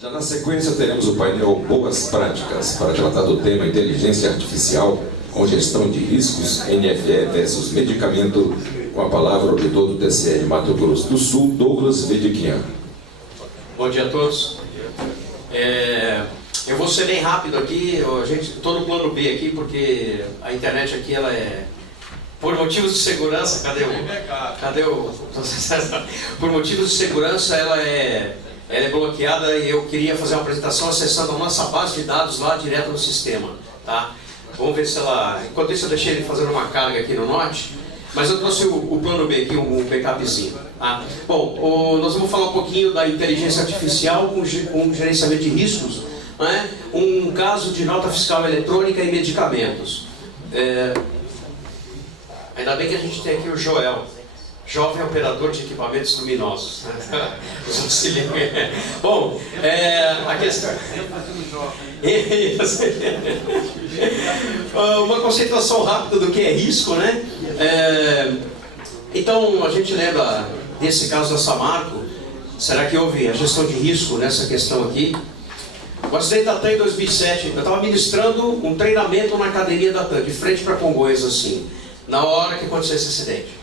Já na sequência teremos o painel Boas Práticas para tratar do tema Inteligência Artificial com gestão de riscos, NFE versus medicamento, com a palavra o auditor do TCE de Mato Grosso do Sul, Douglas Vediquian. Bom dia a todos. Eu vou ser bem rápido aqui, estou no plano B aqui porque a internet aqui ela é... Por motivos de segurança, por motivos de segurança ela é bloqueada e eu queria fazer uma apresentação acessando a nossa base de dados lá direto no sistema, tá? Vamos ver se ela... Enquanto isso eu deixei ele fazendo uma carga aqui no norte, mas eu trouxe o plano B aqui, um backupzinho, tá? Bom, nós vamos falar um pouquinho da inteligência artificial com gerenciamento de riscos, né? Um caso de nota fiscal eletrônica e medicamentos. Ainda bem que a gente tem aqui o Joel, jovem operador de equipamentos luminosos. Bom, a questão... Uma conceituação rápida do que é risco, né? Então, a gente lembra desse caso da Samarco. Será que houve a gestão de risco nessa questão aqui? O acidente da TAM em 2007, eu estava ministrando um treinamento na academia da TAM, de frente para Congonhas, assim, na hora que aconteceu esse acidente.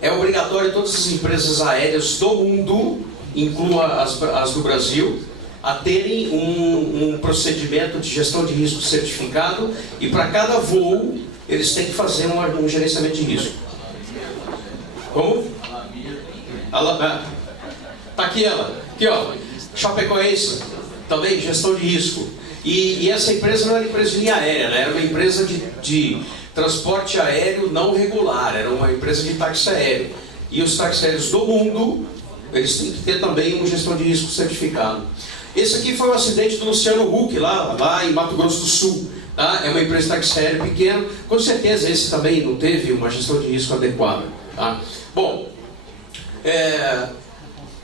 É obrigatório todas as empresas aéreas do mundo, inclua as do Brasil, a terem um procedimento de gestão de risco certificado, e para cada voo eles têm que fazer um gerenciamento de risco. Como? Tá aqui ela, aqui ó, Chapecoense, também gestão de risco. E essa empresa não era empresa de linha aérea, né? Era uma empresa de transporte aéreo não regular, era uma empresa de táxi aéreo. E os táxis aéreos do mundo, eles têm que ter também uma gestão de risco certificado. Esse aqui foi o acidente do Luciano Huck, lá em Mato Grosso do Sul. Tá? É uma empresa de táxi aéreo pequeno, com certeza esse também não teve uma gestão de risco adequada. Tá? Bom,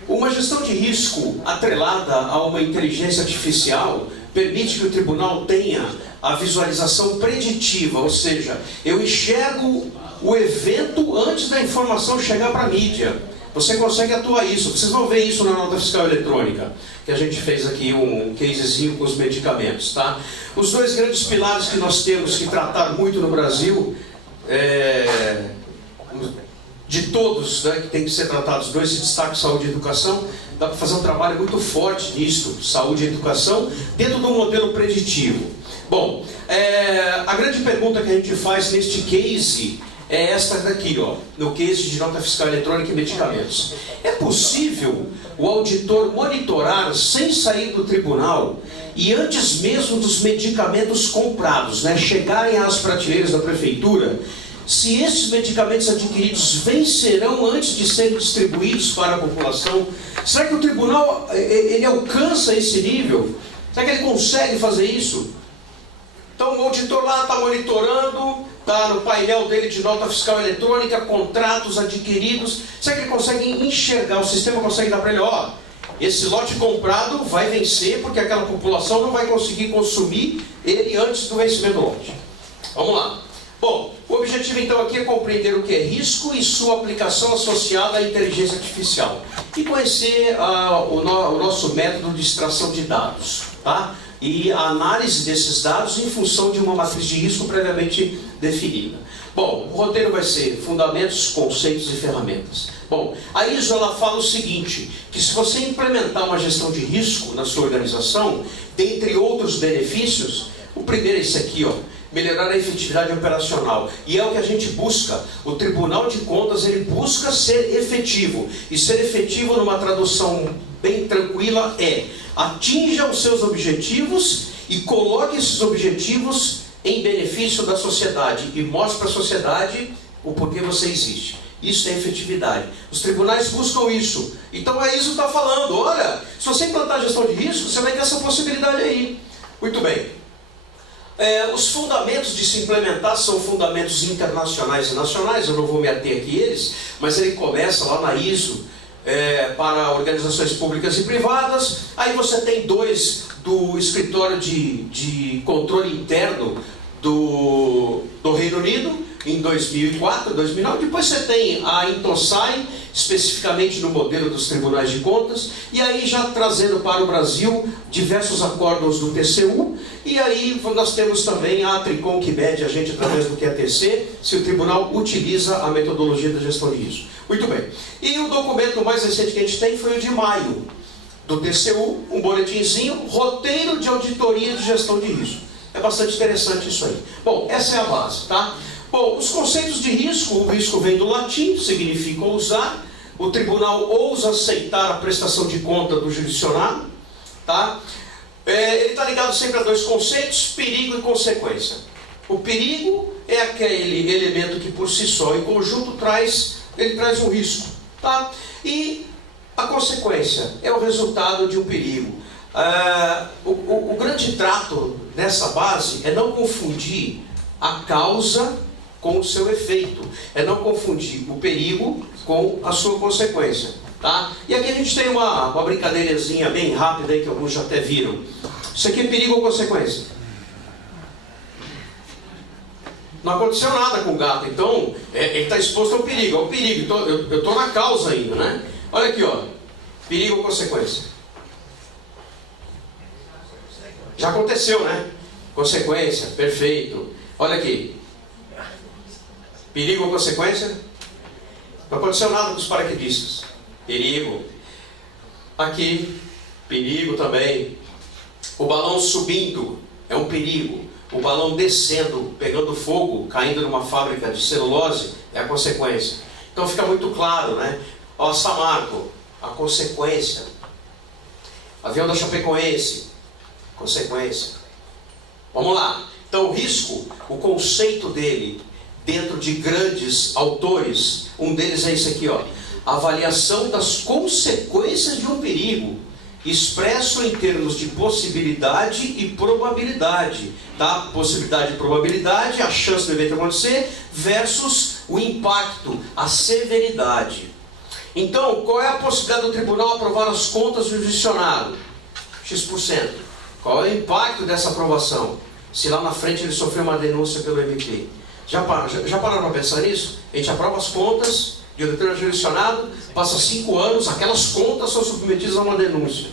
uma gestão de risco atrelada a uma inteligência artificial permite que o tribunal tenha a visualização preditiva, ou seja, eu enxergo o evento antes da informação chegar para a mídia. Você consegue atuar isso. Vocês vão ver isso na nota fiscal eletrônica, que a gente fez aqui um casezinho com os medicamentos. Tá? Os dois grandes pilares que nós temos que tratar muito no Brasil, de todos, né, que tem que ser tratados, dois se destacam, saúde e educação. Dá para fazer um trabalho muito forte nisso, saúde e educação, dentro de um modelo preditivo. Bom, a grande pergunta que a gente faz neste case é esta daqui, ó, no case de nota fiscal eletrônica e medicamentos. É possível o auditor monitorar sem sair do tribunal e antes mesmo dos medicamentos comprados, né, chegarem às prateleiras da prefeitura, se esses medicamentos adquiridos vencerão antes de serem distribuídos para a população? Será que o tribunal ele alcança esse nível? Será que ele consegue fazer isso? Então o auditor lá está monitorando, está no painel dele de nota fiscal eletrônica, contratos adquiridos. Será que ele consegue enxergar, o sistema consegue dar para ele, ó, esse lote comprado vai vencer porque aquela população não vai conseguir consumir ele antes do vencimento do lote. Vamos lá. Bom, o objetivo então aqui é compreender o que é risco e sua aplicação associada à inteligência artificial. E conhecer o nosso método de extração de dados, tá? E a análise desses dados em função de uma matriz de risco previamente definida. Bom, o roteiro vai ser fundamentos, conceitos e ferramentas. Bom, a ISO ela fala o seguinte, que se você implementar uma gestão de risco na sua organização, dentre outros benefícios, o primeiro é esse aqui, ó, melhorar a efetividade operacional. E é o que a gente busca. O Tribunal de Contas, ele busca ser efetivo. E ser efetivo, numa tradução bem tranquila, atinja os seus objetivos e coloque esses objetivos em benefício da sociedade e mostre para a sociedade o porquê você existe. Isso é efetividade. Os tribunais buscam isso. Então a ISO está falando, olha, se você implantar gestão de risco, você vai ter essa possibilidade aí. Muito bem. Os fundamentos de se implementar são fundamentos internacionais e nacionais, eu não vou me ater aqui eles, mas ele começa lá na ISO, para organizações públicas e privadas. Aí você tem dois do escritório de controle interno do Reino Unido, em 2004, 2009. Depois você tem a Intosai, especificamente no modelo dos tribunais de contas, e aí já trazendo para o Brasil diversos acórdãos do TCU, e aí nós temos também a Tricom, que mede a gente através do QATC, se o tribunal utiliza a metodologia da gestão de risco. Muito bem. E o documento mais recente que a gente tem foi o de maio, do TCU, um boletinzinho, roteiro de auditoria de gestão de risco. É bastante interessante isso aí. Bom, essa é a base, tá? Bom, os conceitos de risco, o risco vem do latim, significa ousar. O tribunal ousa aceitar a prestação de conta do jurisdicionado, tá? Ele está ligado sempre a dois conceitos, perigo e consequência. O perigo é aquele elemento que por si só, em conjunto, traz um risco, tá? E a consequência é o resultado de um perigo. O grande trato dessa base é não confundir a causa com o seu efeito, é não confundir o perigo com a sua consequência, tá? E aqui a gente tem uma brincadeirazinha bem rápida aí que alguns já até viram. Isso aqui é perigo ou consequência? Não aconteceu nada com o gato, então ele está exposto ao perigo, então, eu estou na causa ainda, né? Olha aqui, ó, perigo ou consequência? Já aconteceu, né? Consequência, perfeito. Olha aqui, perigo ou consequência? Não aconteceu nada com os paraquedistas, perigo. Aqui, perigo também. O balão subindo é um perigo. O balão descendo, pegando fogo, caindo numa fábrica de celulose, é a consequência. Então fica muito claro, né? Ó, Samarco, a consequência. Avião da Chapecoense, consequência. Vamos lá. Então o risco, o conceito dele, dentro de grandes autores, um deles é esse aqui, ó. Avaliação das consequências de um perigo, expresso em termos de possibilidade e probabilidade, tá? Possibilidade e probabilidade, a chance do evento acontecer, versus o impacto, a severidade. Então, qual é a possibilidade do tribunal aprovar as contas do jurisdicionado? X%. Qual é o impacto dessa aprovação? Se lá na frente ele sofreu uma denúncia pelo MP. Já pararam para pensar nisso? A gente aprova as contas de um determinado jurisdicionado, passa 5 anos, aquelas contas são submetidas a uma denúncia.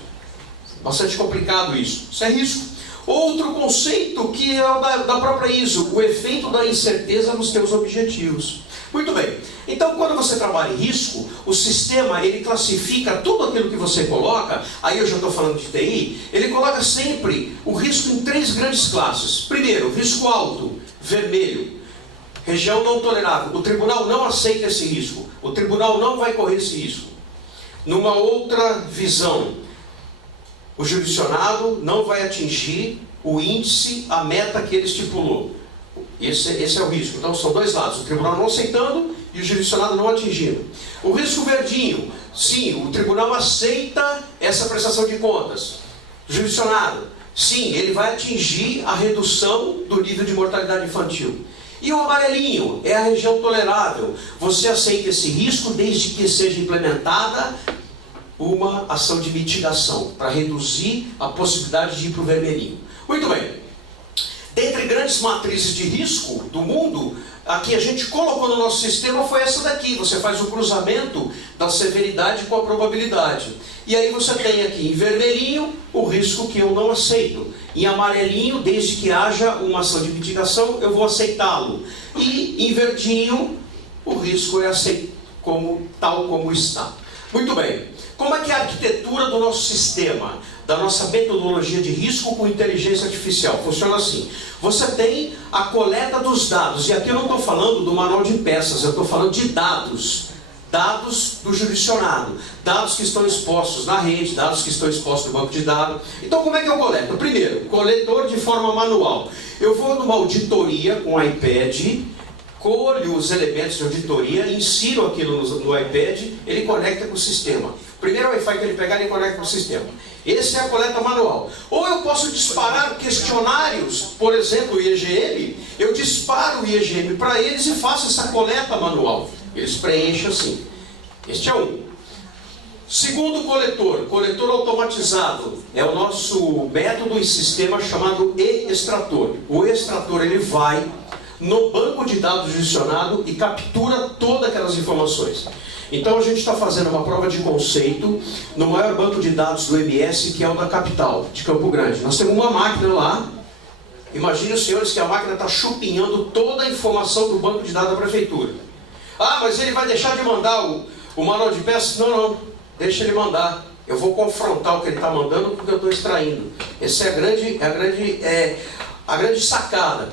Bastante complicado isso. Isso é risco. Outro conceito que é o da própria ISO, o efeito da incerteza nos teus objetivos. Muito bem. Então, quando você trabalha em risco, o sistema, ele classifica tudo aquilo que você coloca, aí eu já estou falando de TI, ele coloca sempre o risco em 3 grandes classes. Primeiro, risco alto, vermelho. Região não tolerável. O tribunal não aceita esse risco. O tribunal não vai correr esse risco. Numa outra visão, o jurisdicionado não vai atingir o índice, a meta que ele estipulou. Esse é o risco. Então são 2 lados. O tribunal não aceitando e o jurisdicionado não atingindo. O risco verdinho, sim, o tribunal aceita essa prestação de contas. O jurisdicionado, sim, ele vai atingir a redução do nível de mortalidade infantil. E o amarelinho é a região tolerável. Você aceita esse risco desde que seja implementada uma ação de mitigação para reduzir a possibilidade de ir para o vermelhinho. Muito bem. Dentre grandes matrizes de risco do mundo, a que a gente colocou no nosso sistema foi essa daqui. Você faz o cruzamento da severidade com a probabilidade. E aí você tem aqui em vermelhinho o risco que eu não aceito. Em amarelinho, desde que haja uma ação de mitigação, eu vou aceitá-lo. E em verdinho, o risco é aceito tal como está. Muito bem. Como é que é a arquitetura do nosso sistema, da nossa metodologia de risco com inteligência artificial? Funciona assim. Você tem a coleta dos dados. E aqui eu não estou falando do manual de peças, eu estou falando de dados. Dados do jurisdicionado, dados que estão expostos na rede, dados que estão expostos no banco de dados. Então como é que eu coleto? Primeiro, coletor de forma manual. Eu vou numa auditoria com o iPad, colho os elementos de auditoria, insiro aquilo no iPad, ele conecta com o sistema. Primeiro Wi-Fi que ele pegar, ele conecta com o sistema. Essa é a coleta manual. Ou eu posso disparar questionários, por exemplo, o IEGM, eu disparo o IEGM para eles e faço essa coleta manual. Eles preenchem assim. Este é um. Segundo coletor automatizado, é o nosso método e sistema chamado e-extrator. O extrator, ele vai no banco de dados judicionado e captura todas aquelas informações. Então a gente está fazendo uma prova de conceito no maior banco de dados do MS, que é o da capital, de Campo Grande. Nós temos uma máquina lá. Imagine os senhores que a máquina está chupinhando toda a informação do banco de dados da prefeitura. Ah, mas ele vai deixar de mandar o manual de peças? Não, não, deixa ele mandar. Eu vou confrontar o que ele está mandando com o que eu estou extraindo. Essa é a grande sacada.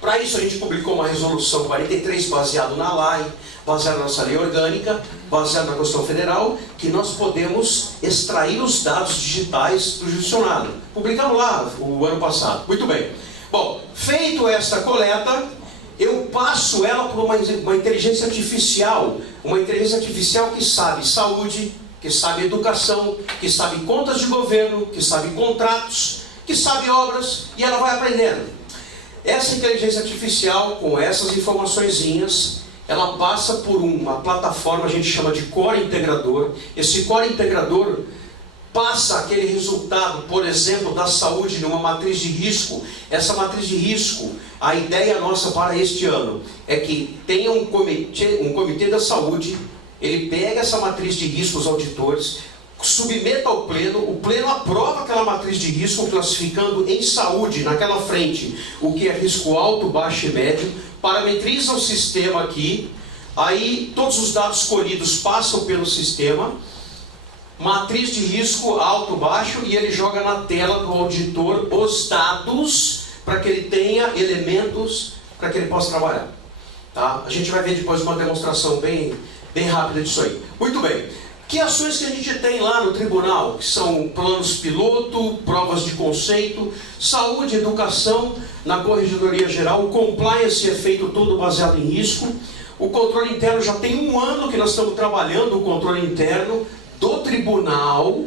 Para isso a gente publicou uma resolução 43 baseado na LAI, baseado na nossa lei orgânica, baseado na Constituição Federal, que nós podemos extrair os dados digitais do judicionado. Publicamos lá o ano passado. Muito bem. Bom, feito esta coleta, eu passo ela por uma inteligência artificial. Uma inteligência artificial que sabe saúde, que sabe educação, que sabe contas de governo, que sabe contratos, que sabe obras, e ela vai aprendendo. Essa inteligência artificial, com essas informaçõezinhas, ela passa por uma plataforma, a gente chama de core integrador. Esse core integrador passa aquele resultado, por exemplo, da saúde numa matriz de risco. Essa matriz de risco, a ideia nossa para este ano é que tenha um comitê da saúde, ele pega essa matriz de risco, os auditores, submeta ao pleno, o pleno aprova aquela matriz de risco, classificando em saúde, naquela frente, o que é risco alto, baixo e médio, parametriza o sistema aqui, aí todos os dados colhidos passam pelo sistema, matriz de risco alto, baixo, e ele joga na tela do auditor os dados, para que ele tenha elementos, para que ele possa trabalhar. Tá? A gente vai ver depois uma demonstração bem rápida disso aí. Muito bem. Que ações que a gente tem lá no tribunal, que são planos piloto, provas de conceito, saúde, educação, na Corregedoria Geral, o compliance é feito todo baseado em risco, o controle interno já tem 1 ano que nós estamos trabalhando o controle interno do tribunal,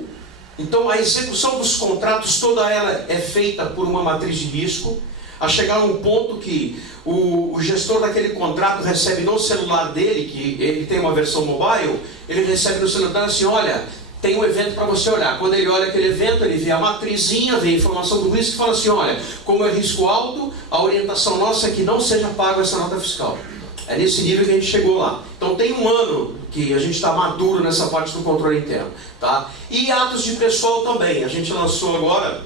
então a execução dos contratos, toda ela é feita por uma matriz de risco, a chegar a um ponto que o gestor daquele contrato recebe no celular dele, que ele tem uma versão mobile, ele recebe no celular assim, olha, tem um evento para você olhar. Quando ele olha aquele evento, ele vê a matrizinha, vê a informação do risco e fala assim, olha, como é risco alto, a orientação nossa é que não seja pago essa nota fiscal. É nesse nível que a gente chegou lá. Então tem 1 ano que a gente está maduro nessa parte do controle interno. Tá? E atos de pessoal também. A gente lançou agora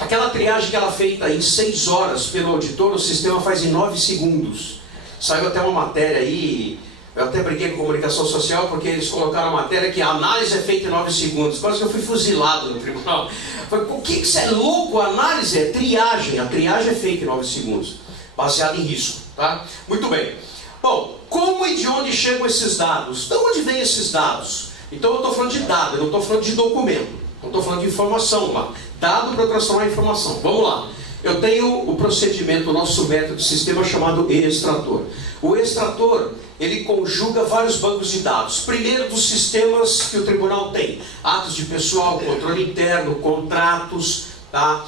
aquela triagem que ela é feita em 6 horas pelo auditor, o sistema faz em 9 segundos. Saiu até uma matéria aí, eu até brinquei com comunicação social, porque eles colocaram a matéria que a análise é feita em 9 segundos. Quase que eu fui fuzilado no tribunal. Falei, por que você é louco? A análise é triagem. A triagem é feita em 9 segundos, baseada em risco. Tá? Muito bem. Bom, como e de onde chegam esses dados? De onde vêm esses dados? Então eu estou falando de dado, eu não estou falando de documento. Não estou falando de informação lá. Dado para transformar em informação. Vamos lá. Eu tenho o procedimento, o nosso método de sistema chamado extrator. O extrator, ele conjuga vários bancos de dados. Primeiro dos sistemas que o tribunal tem. Atos de pessoal, controle interno, contratos, tá?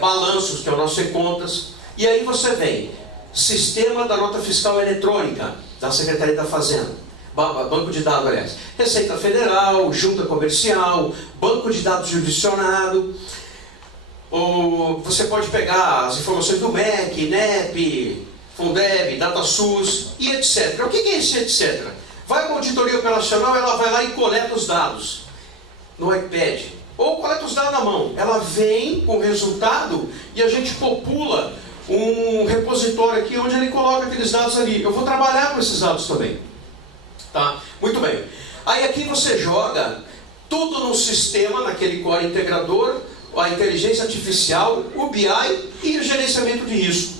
Balanços, que é o nosso e-contas. E aí você vem. Sistema da nota fiscal eletrônica, da Secretaria da Fazenda. Banco de dados, aliás. Receita Federal, Junta Comercial, Banco de Dados Judicionado. Ou você pode pegar as informações do MEC, INEP, Fundeb, DataSUS e etc. O que é esse etc? Vai para a auditoria operacional, ela vai lá e coleta os dados no iPad. Ou coleta os dados na mão. Ela vem com o resultado e a gente popula um repositório aqui onde ele coloca aqueles dados ali. Eu vou trabalhar com esses dados também. Tá? Muito bem. Aí aqui você joga tudo no sistema, naquele core integrador, a inteligência artificial, o BI e o gerenciamento de risco.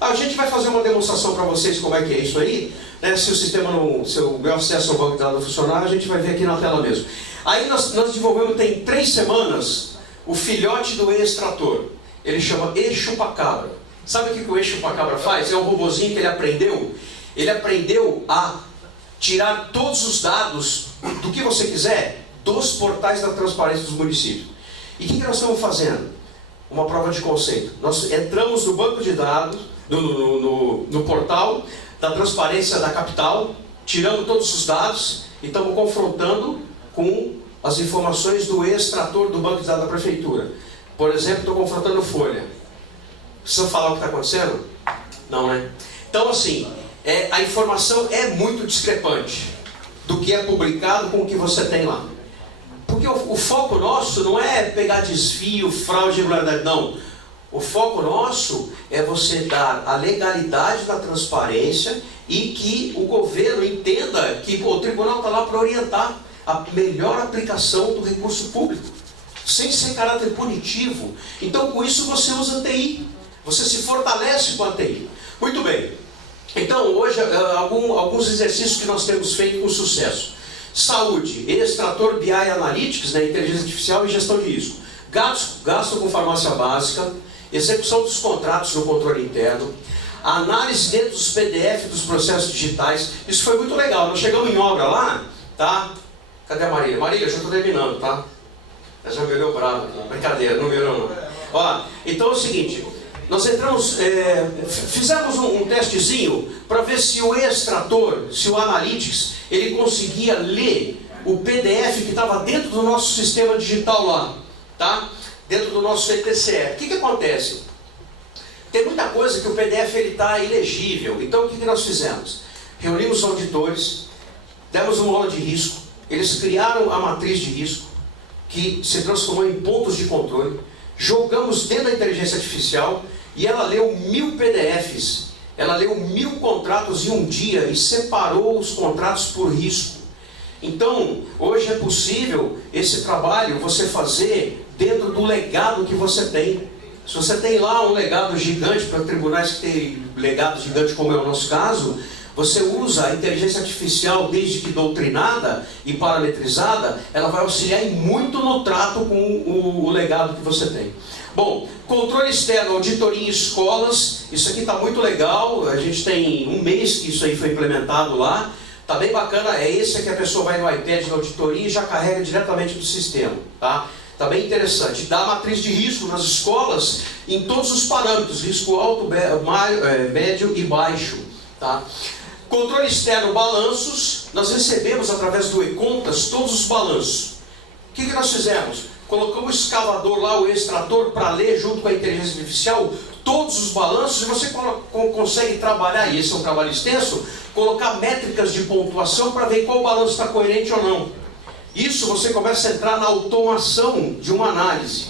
A gente vai fazer uma demonstração para vocês como é que é isso aí, né? Se o sistema não, se o meu acesso ao banco de dados funcionar, a gente vai ver aqui na tela mesmo. Aí nós desenvolvemos, tem 3 semanas, o filhote do extrator. Ele chama e-chupa-cabra. Sabe o que o e-chupa-cabra faz? É um robozinho que ele aprendeu a tirar todos os dados do que você quiser dos portais da transparência dos municípios. E o que nós estamos fazendo? Uma prova de conceito. Nós entramos no banco de dados, no portal da transparência da capital, tirando todos os dados e estamos confrontando com as informações do extrator do banco de dados da prefeitura. Por exemplo, estou confrontando Folha. Precisa falar o que está acontecendo? Não, né? Então, assim, a informação é muito discrepante do que é publicado com o que você tem lá. Porque o foco nosso não é pegar desvio, fraude, irregularidade, não. O foco nosso é você dar a legalidade da transparência e que o governo entenda que o tribunal está lá para orientar a melhor aplicação do recurso público, sem ser caráter punitivo. Então, com isso, você usa a TI. Você se fortalece com a TI. Muito bem. Então, hoje, alguns exercícios que nós temos feito com sucesso. Saúde, extrator BI Analytics, né, inteligência artificial e gestão de risco. Gasto com farmácia básica, execução dos contratos no controle interno, análise dentro dos PDF dos processos digitais. Isso foi muito legal. Nós chegamos em obra lá, tá? Cadê a Marília? Marília, eu já estou terminando, tá? Ela já me olhou brava aqui. Brincadeira, não me olhou não. Ó, então é o seguinte, nós entramos, fizemos um testezinho para ver se o extrator, se o Analytics, ele conseguia ler o PDF que estava dentro do nosso sistema digital lá, tá? Dentro do nosso ETCE. O que acontece? Tem muita coisa que o PDF está ilegível. Então o que nós fizemos? Reunimos auditores, demos uma aula de risco, eles criaram a matriz de risco, que se transformou em pontos de controle, jogamos dentro da inteligência artificial e ela leu 1000 PDFs, ela leu 1000 contratos em um dia e separou os contratos por risco. Então, hoje é possível esse trabalho você fazer dentro do legado que você tem. Se você tem lá um legado gigante para tribunais que têm legado gigante, como é o nosso caso, você usa a inteligência artificial, desde que doutrinada e parametrizada, ela vai auxiliar muito no trato com o legado que você tem. Bom, controle externo, auditoria em escolas, isso aqui está muito legal, a gente tem um mês que isso aí foi implementado lá, está bem bacana, é esse que a pessoa vai no iPad da auditoria e já carrega diretamente do sistema, tá? Está bem interessante. Dá matriz de risco nas escolas em todos os parâmetros, risco alto, médio e baixo, tá? Controle externo, balanços, nós recebemos através do e-contas todos os balanços. O que nós fizemos? Colocamos o escavador lá, o extrator, para ler junto com a inteligência artificial todos os balanços e você consegue trabalhar, e esse é um trabalho extenso, colocar métricas de pontuação para ver qual balanço está coerente ou não. Isso você começa a entrar na automação de uma análise.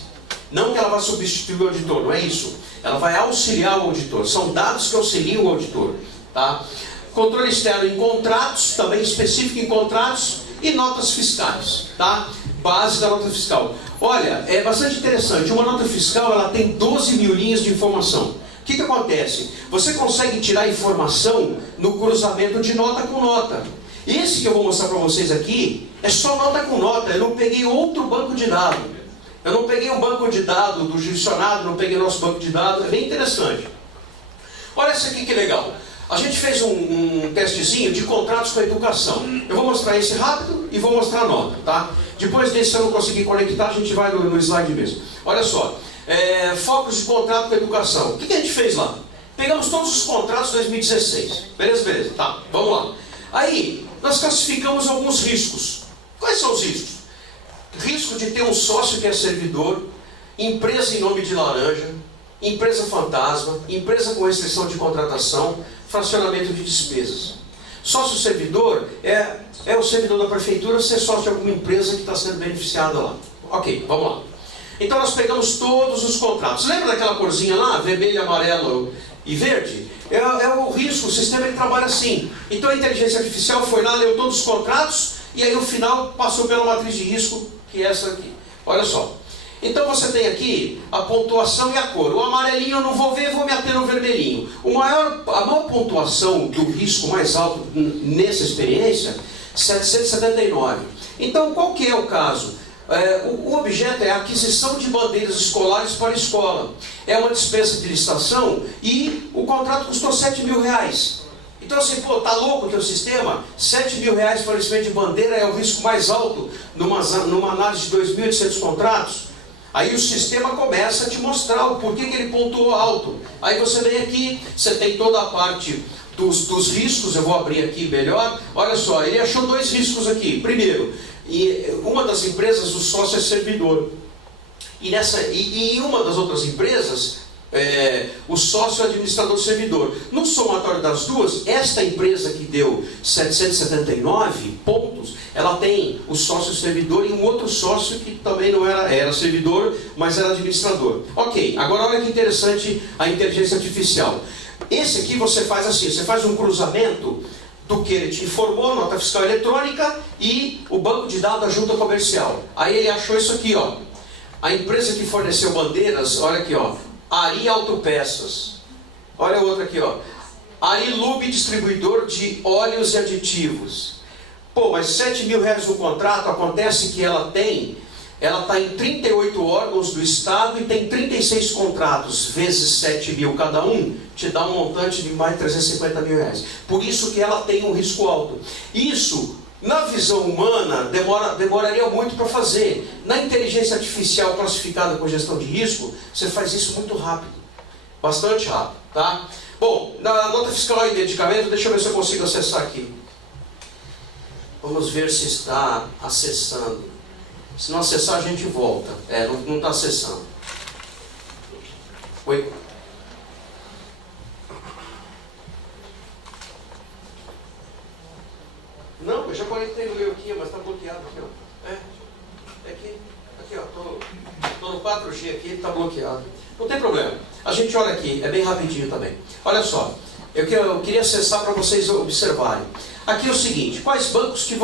Não que ela vai substituir o auditor, não é isso. Ela vai auxiliar o auditor. São dados que auxiliam o auditor, tá? Controle externo em contratos, também específico em contratos e notas fiscais, tá? Base da nota fiscal. Olha, é bastante interessante. Uma nota fiscal, ela tem 12.000 linhas de informação. O que acontece? Você consegue tirar informação no cruzamento de nota com nota. Esse que eu vou mostrar para vocês aqui é só nota com nota. Eu não peguei outro banco de dados. Eu não peguei um banco de dados do jurisdicionado, não peguei nosso banco de dados. É bem interessante. Olha isso aqui que legal. A gente fez um testezinho de contratos com a educação. Eu vou mostrar esse rápido e vou mostrar a nota, tá? Depois desse, se eu não conseguir conectar, a gente vai no slide mesmo. Olha só, focos de contrato com a educação. O que a gente fez lá? Pegamos todos os contratos de 2016. Beleza, tá, vamos lá. Aí, nós classificamos alguns riscos. Quais são os riscos? Risco de ter um sócio que é servidor, empresa em nome de laranja, empresa fantasma, empresa com restrição de contratação, fracionamento de despesas. Sócio servidor é o servidor da prefeitura ser sócio de alguma empresa que está sendo beneficiada lá. Ok, vamos lá. Então nós pegamos todos os contratos. Lembra daquela corzinha lá, vermelho, amarelo e verde? É o risco, o sistema ele trabalha assim. Então a inteligência artificial foi lá, leu todos os contratos e aí no final passou pela matriz de risco, que é essa aqui. Olha só. Então você tem aqui a pontuação e a cor. O amarelinho eu não vou ver, vou me ater no vermelhinho. A maior pontuação do risco mais alto nessa experiência, 779. Então qual que é o caso? O objeto é a aquisição de bandeiras escolares para a escola. É uma despesa de licitação e o contrato custou R$7.000. Então assim, pô, tá louco o teu sistema? R$7.000 para fornecimento de bandeira é o risco mais alto numa análise de 2.800 contratos? Aí o sistema começa a te mostrar o porquê que ele pontuou alto. Aí você vem aqui, você tem toda a parte dos riscos, eu vou abrir aqui melhor. Olha só, ele achou 2 riscos aqui. Primeiro, uma das empresas, o sócio é servidor. E em uma das outras empresas, o sócio administrador servidor. No somatório das duas, esta empresa que deu 779 pontos, ela tem o sócio servidor e um outro sócio que também não era servidor, mas era administrador. Ok, agora olha que interessante a inteligência artificial. Esse aqui você faz assim, você faz um cruzamento do que ele te informou, nota fiscal eletrônica, e o banco de dados da junta comercial. Aí ele achou isso aqui, ó. A empresa que forneceu bandeiras, olha aqui, ó. Ari Autopeças. Olha o outro aqui, ó. Ari Lube, distribuidor de óleos e aditivos. Pô, mas 7 mil reais no contrato, acontece que ela está em 38 órgãos do Estado e tem 36 contratos, vezes 7 mil cada um, te dá um montante de mais de 350 mil reais. Por isso que ela tem um risco alto. Isso, na visão humana, demoraria muito para fazer. Na inteligência artificial classificada com gestão de risco, você faz isso muito rápido. Bastante rápido, tá? Bom, na nota fiscal e medicamento, deixa eu ver se eu consigo acessar aqui. Vamos ver se está acessando. Se não acessar, a gente volta. Não está acessando. Oi? Não, eu já conectei o meu aqui, mas está bloqueado aqui, ó. Aqui, ó. Estou no 4G aqui, está bloqueado. Não tem problema. A gente olha aqui, é bem rapidinho também. Olha só, eu queria acessar para vocês observarem. Aqui é o seguinte, quais bancos que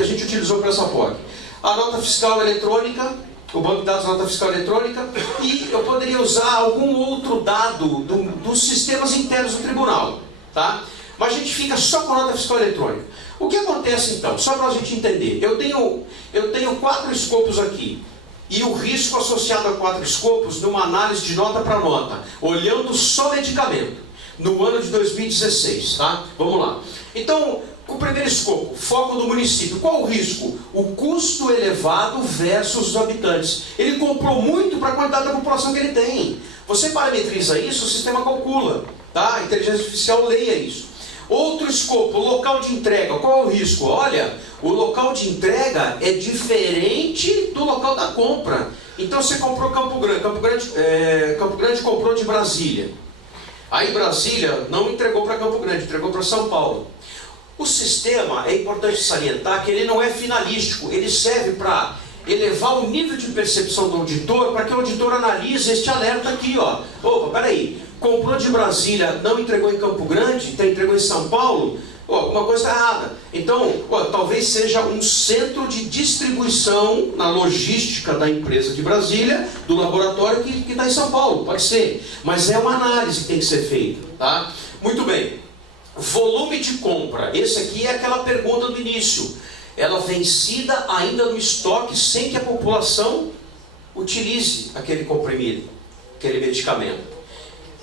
a gente utilizou para essa POC? A nota fiscal eletrônica, o banco de dados da nota fiscal eletrônica, e eu poderia usar algum outro dado dos sistemas internos do tribunal, tá? Mas a gente fica só com a nota fiscal eletrônica. O que acontece então? Só para a gente entender. Eu tenho 4 escopos aqui, e o risco associado a 4 escopos numa análise de nota para nota, olhando só medicamento, no ano de 2016, tá? Vamos lá. Então, o primeiro escopo, foco do município. Qual o risco? O custo elevado versus os habitantes. Ele comprou muito para a quantidade da população que ele tem. Você parametriza isso, o sistema calcula. Tá? A inteligência artificial leia isso. Outro escopo, local de entrega. Qual é o risco? Olha, o local de entrega é diferente do local da compra. Então você comprou Campo Grande. Campo Grande comprou de Brasília. Aí Brasília não entregou para Campo Grande, entregou para São Paulo. O sistema, é importante salientar que ele não é finalístico, ele serve para elevar o nível de percepção do auditor, para que o auditor analise este alerta aqui, ó. Opa, peraí, comprou de Brasília, não entregou em Campo Grande, então entregou em São Paulo, alguma coisa está errada. Então, talvez seja um centro de distribuição na logística da empresa de Brasília, do laboratório que está em São Paulo, pode ser. Mas é uma análise que tem que ser feita, tá? Muito bem. Volume de compra, esse aqui é aquela pergunta do início, ela vencida ainda no estoque, sem que a população utilize aquele comprimido, aquele medicamento.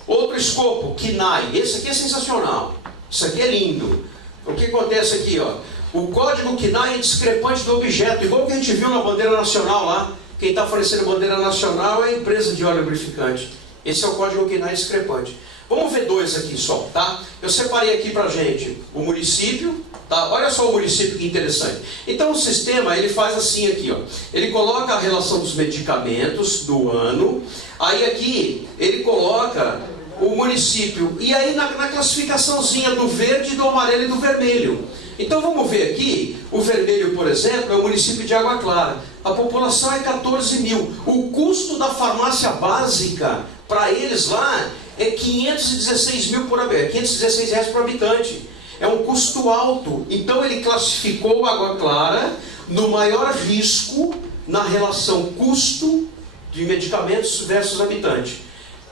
Outro escopo, KNAI, esse aqui é sensacional, isso aqui é lindo. O que acontece aqui, ó? O código KNAI é discrepante do objeto, igual que a gente viu na bandeira nacional lá. Quem está fornecendo bandeira nacional é a empresa de óleo lubrificante. Esse é o código KNAI discrepante. Vamos ver 2 aqui só, tá? Eu separei aqui pra gente o município, tá? Olha só o município que interessante. Então o sistema, ele faz assim aqui, ó. Ele coloca a relação dos medicamentos do ano, aí aqui ele coloca o município, e aí na classificaçãozinha do verde, do amarelo e do vermelho. Então vamos ver aqui, o vermelho, por exemplo, é o município de Água Clara. A população é 14 mil. O custo da farmácia básica, para eles lá, é 516 mil por habitante, 516 reais por habitante. É um custo alto. Então ele classificou Água Clara no maior risco na relação custo de medicamentos versus habitante.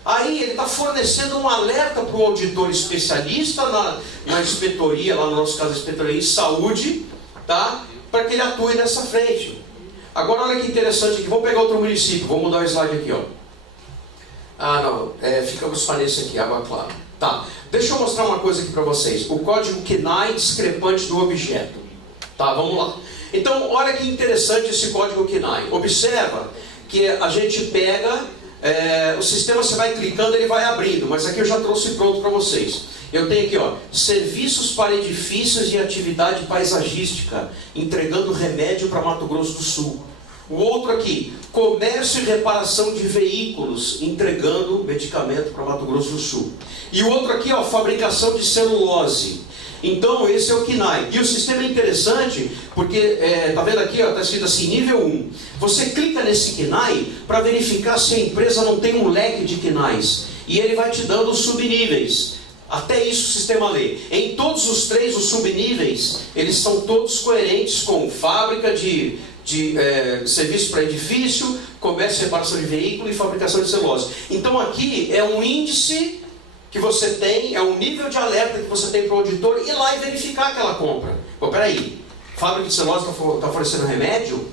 Aí ele está fornecendo um alerta para o auditor especialista na inspetoria, lá no nosso caso a inspetoria em saúde, tá? Para que ele atue nessa frente. Agora olha que interessante aqui, vamos pegar outro município, vou mudar o slide aqui, ó. Ficamos só nesse aqui, Água Clara. Tá, deixa eu mostrar uma coisa aqui para vocês. O código KNAI discrepante do objeto. Tá, vamos lá. Então, olha que interessante esse código KNAI. Observa que a gente pega, o sistema, você vai clicando, ele vai abrindo. Mas aqui eu já trouxe pronto para vocês. Eu tenho aqui, ó, serviços para edifícios e atividade paisagística, entregando remédio para Mato Grosso do Sul. O outro aqui, comércio e reparação de veículos, entregando medicamento para Mato Grosso do Sul. E o outro aqui, ó, fabricação de celulose. Então esse é o KNAI. E o sistema é interessante, porque, tá vendo aqui, está escrito assim, nível 1. Você clica nesse KNAI para verificar se a empresa não tem um leque de KNAIs. E ele vai te dando os subníveis. Até isso o sistema lê. Em todos os três, os subníveis, eles são todos coerentes com fábrica de serviço para edifício, comércio e reparação de veículo e fabricação de celulose. Então aqui é um índice que você tem, é um nível de alerta que você tem para o auditor ir lá e verificar aquela compra. Pô, peraí, fábrica de celulose está fornecendo remédio?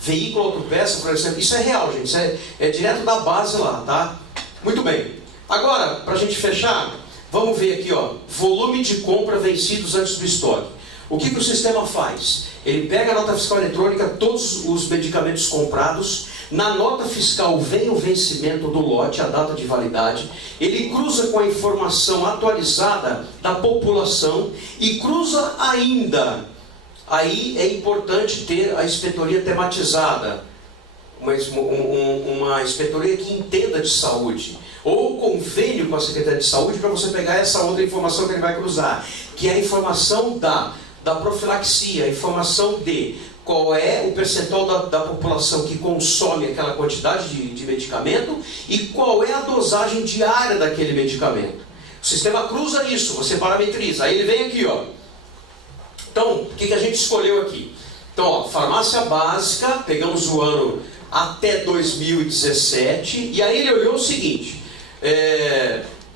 Veículo autopeça fornecendo... Isso é real, gente, isso é direto da base lá, tá? Muito bem. Agora, para a gente fechar, vamos ver aqui, ó, volume de compra vencidos antes do estoque. O que o sistema faz? Ele pega a nota fiscal eletrônica, todos os medicamentos comprados, na nota fiscal vem o vencimento do lote, a data de validade, ele cruza com a informação atualizada da população e cruza ainda. Aí é importante ter a inspetoria tematizada, uma inspetoria que entenda de saúde, ou convênio com a Secretaria de Saúde para você pegar essa outra informação que ele vai cruzar, que é a informação da profilaxia, a informação de qual é o percentual da população que consome aquela quantidade de medicamento e qual é a dosagem diária daquele medicamento. O sistema cruza isso, você parametriza. Aí ele vem aqui, ó. Então, o que a gente escolheu aqui? Então, ó, farmácia básica, pegamos o ano até 2017, e aí ele olhou o seguinte,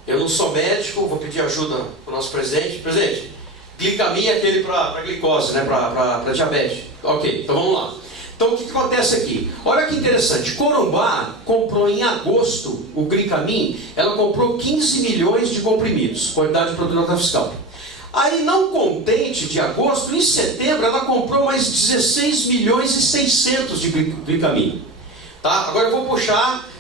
eu não sou médico, vou pedir ajuda para o nosso presidente. Presidente, glicamia é aquele para glicose, né, para diabetes. Ok, então vamos lá. Então o que acontece aqui? Olha que interessante, Corumbá comprou em agosto o Glicamin, ela comprou 15 milhões de comprimidos, quantidade de produto nota fiscal. Aí, não contente de agosto, em setembro ela comprou mais 16 milhões e 600 de Glicamin. Tá? Agora eu vou puxar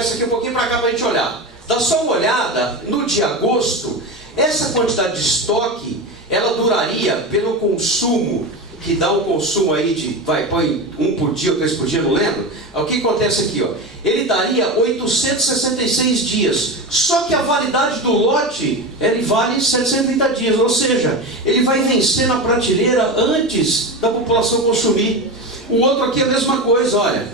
isso aqui um pouquinho para cá para a gente olhar. Dá só uma olhada, no de agosto, essa quantidade de estoque, ela duraria pelo consumo, que dá um consumo aí de, põe 1 por dia ou 3 por dia, não lembro. O que acontece aqui, ó? Ele daria 866 dias, só que a validade do lote, ele vale 730 dias, ou seja, ele vai vencer na prateleira antes da população consumir. O outro aqui é a mesma coisa, olha,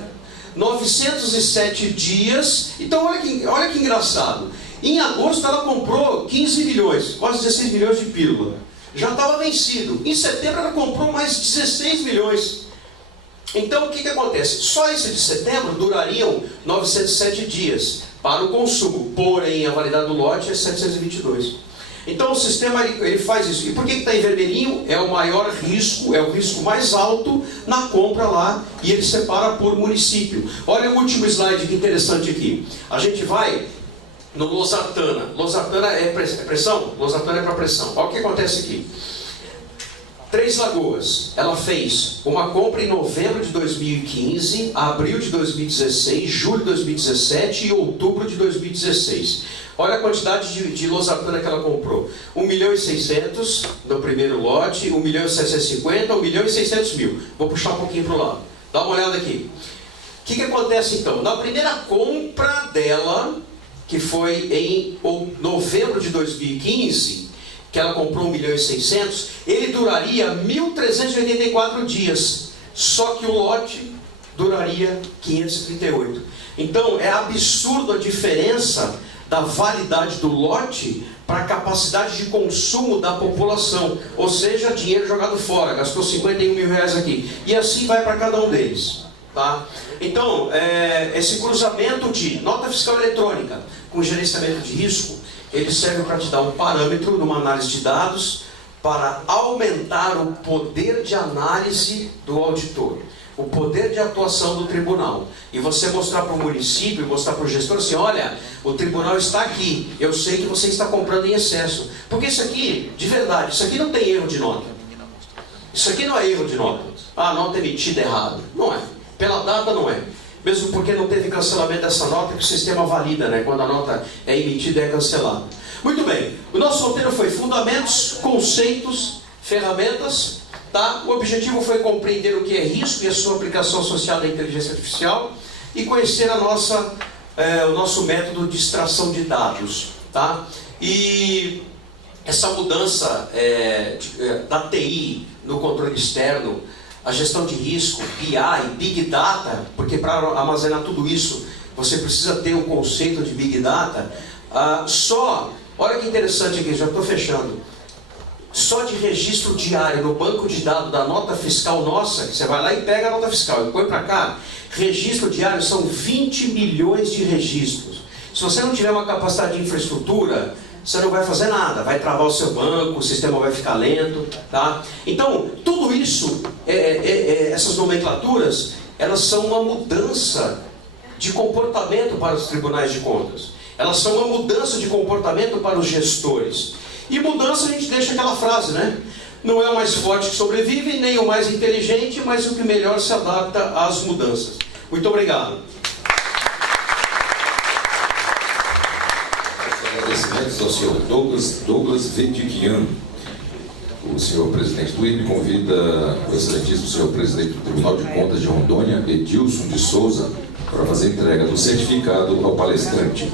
907 dias, então olha que engraçado. Em agosto ela comprou 15 milhões, quase 16 milhões de pílula. Já estava vencido. Em setembro ela comprou mais 16 milhões. Então o que acontece? Só esse de setembro durariam 907 dias para o consumo. Porém, a validade do lote é 722. Então o sistema ele faz isso. E por que está em vermelhinho? É o maior risco, é o risco mais alto na compra lá. E ele separa por município. Olha o último slide que interessante aqui. A gente vai no losartana. Losartana é pressão? Losartana é para pressão. Olha o que acontece aqui. Três Lagoas, ela fez uma compra em novembro de 2015, abril de 2016, julho de 2017 e outubro de 2016. Olha a quantidade de losartana que ela comprou. 1.600.000 no primeiro lote, 1.750.000, 1.600.000. Vou puxar um pouquinho para o lado. Dá uma olhada aqui. O que acontece então? Na primeira compra dela, que foi em novembro de 2015, que ela comprou 1.600.000, ele duraria 1.384 dias, só que o lote duraria 538. Então é absurdo a diferença da validade do lote para a capacidade de consumo da população, ou seja, dinheiro jogado fora, gastou 51 mil reais aqui, e assim vai para cada um deles. Tá? Então, esse cruzamento de nota fiscal eletrônica com gerenciamento de risco, ele serve para te dar um parâmetro numa análise de dados para aumentar o poder de análise do auditor, o poder de atuação do tribunal. E você mostrar para o município, mostrar para o gestor assim, olha, o tribunal está aqui, eu sei que você está comprando em excesso. Porque isso aqui, de verdade, isso aqui não tem erro de nota. Isso aqui não é erro de nota. Ah, nota emitida errado. Não é. Pela data não é. Mesmo porque não teve cancelamento dessa nota, que o sistema valida, né? Quando a nota é emitida e é cancelada. Muito bem. O nosso roteiro foi fundamentos, conceitos, ferramentas. Tá? O objetivo foi compreender o que é risco e a sua aplicação associada à inteligência artificial e conhecer o nosso método de extração de dados. Tá? E essa mudança da TI no controle externo, a gestão de risco, BI, Big Data, porque para armazenar tudo isso você precisa ter um conceito de Big Data. Olha que interessante aqui, já estou fechando. Só de registro diário no banco de dados da nota fiscal nossa, que você vai lá e pega a nota fiscal e põe para cá, registro diário são 20 milhões de registros. Se você não tiver uma capacidade de infraestrutura, você não vai fazer nada, vai travar o seu banco, o sistema vai ficar lento, tá? Então, tudo isso, essas nomenclaturas, elas são uma mudança de comportamento para os tribunais de contas. Elas são uma mudança de comportamento para os gestores. E mudança, a gente deixa aquela frase, né? Não é o mais forte que sobrevive, nem o mais inteligente, mas o que melhor se adapta às mudanças. Muito obrigado. Agradecimentos ao senhor Douglas Vediquian. O senhor presidente do INPE convida o excelentíssimo senhor presidente do Tribunal de Contas de Rondônia, Edilson de Souza, para fazer entrega do certificado ao palestrante.